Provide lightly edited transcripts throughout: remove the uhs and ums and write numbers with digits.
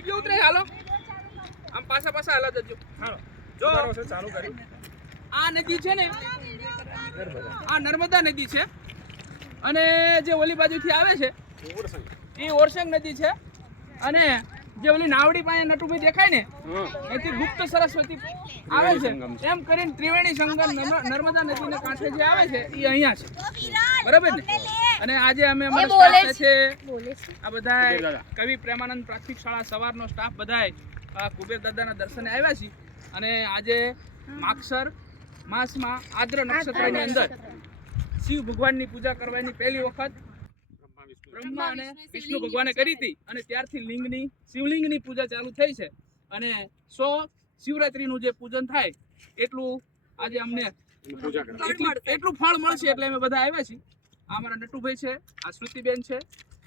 video ઉતરે હાલો આમ પાછા હાલા જજો હાલો જો ચાલુ કરી આ નદી છે ને આ નર્મદા નદી છે અને જે ઓલી બાજુથી આવે છે એ ઓરસંગ નદી છે અને જે ઓલી નાવડી પાસે નટુભાઈ દેખાય ને એથી ગુપ્ત સરસ્વતી આવે છે એમ કરીને ત્રિવેણી સંગમ નર્મદા નદીના કાંઠે જે આવે છે એ અહીંયા છે બરાબર ને અને આજે અમે અમારો સ્ટાફ છે આ બધા કવિ પ્રેમાનંદ પ્રાથમિક શાળા સવારનો સ્ટાફ બધા કુબેર દાદાના દર્શને આવ્યા છે અને આજે માગસર માસમાં આદ્ર નક્ષત્રની અંદર શિવ ભગવાનની પૂજા કરવાની પહેલી વખત બ્રહ્મા અને વિષ્ણુ ભગવાને કરી હતી અને ત્યારથી શિવલિંગની પૂજા ચાલુ થઈ છે અને 100 શિવરાત્રીનું જે પૂજન થાય એટલું આજે અમને એટલું ફળ મળશે એટલે અમે બધા આવ્યા છીએ આ અમારા નટુભાઈ છે આ શ્રુતિબેન છે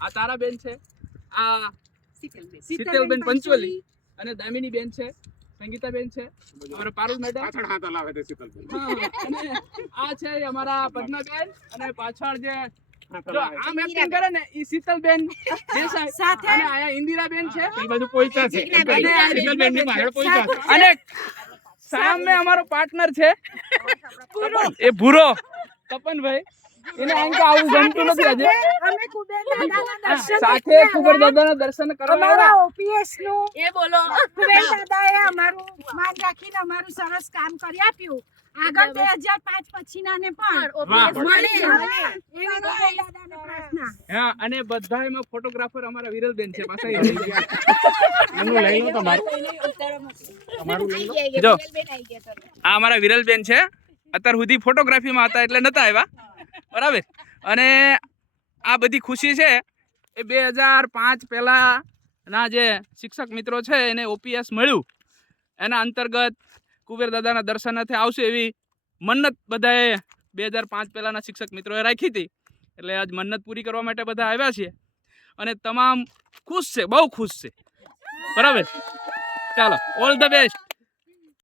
આ તારાબેન છે આ શીતલબેન પંચોલી અને દામિની બેન છે સંગીતાબેન છે અમારા પારુલ મેડમ અને આ છે અમારા પદ્માબેન અને પાછળ જે જો આમ એક્ટિંગ કરે ને ઈ શીતલબેન દેસાઈ સાથે અને આયા ઇન્દિરાબેન છે એ બધું પોઈચા છે શીતલબેન ની પાછળ પોઈચા અને સામે અમારો પાર્ટનર છે એ ભૂરો તપનભાઈ એને આમ તો આવું ગમતું નથી આજે અમે કુબેર દાદાના દર્શન સાથે કુબેર દાદાના દર્શન કરવા અમારા ઓપીએસ નું એ બોલો કુબેર દાદાએ અમારું માન રાખીને અમારું સરસ કામ કરી આપ્યું આગળ 2005 પછીનાને પણ ઓપીએસ મળે એવી કુબેર દાદાને પ્રાર્થના હા અને બધાયમાં ફોટોગ્રાફર અમારા વિરલબેન છે પાછા એ લઈ ગયા એનું લઈ લો તમારું જો આ અમારા વિરલબેન છે અત્યાર સુધી ફોટોગ્રાફીમાં હતા એટલે નતા આવ્યા બરાબર અને આ બધી ખુશી છે એ 2005 પહેલાના જે શિક્ષક મિત્રો છે એને ઓપીએસ મળ્યું એના અંતર્ગત કુબેર દાદાના દર્શનાર્થે આવશે એવી મન્નત બધાએ 2005 પહેલાના શિક્ષક મિત્રોએ રાખી હતી એટલે આજ મન્નત પૂરી કરવા માટે બધા આવ્યા છીએ અને તમામ ખુશ છે બહુ ખુશ છે બરાબર ચાલો ઓલ ધ બેસ્ટ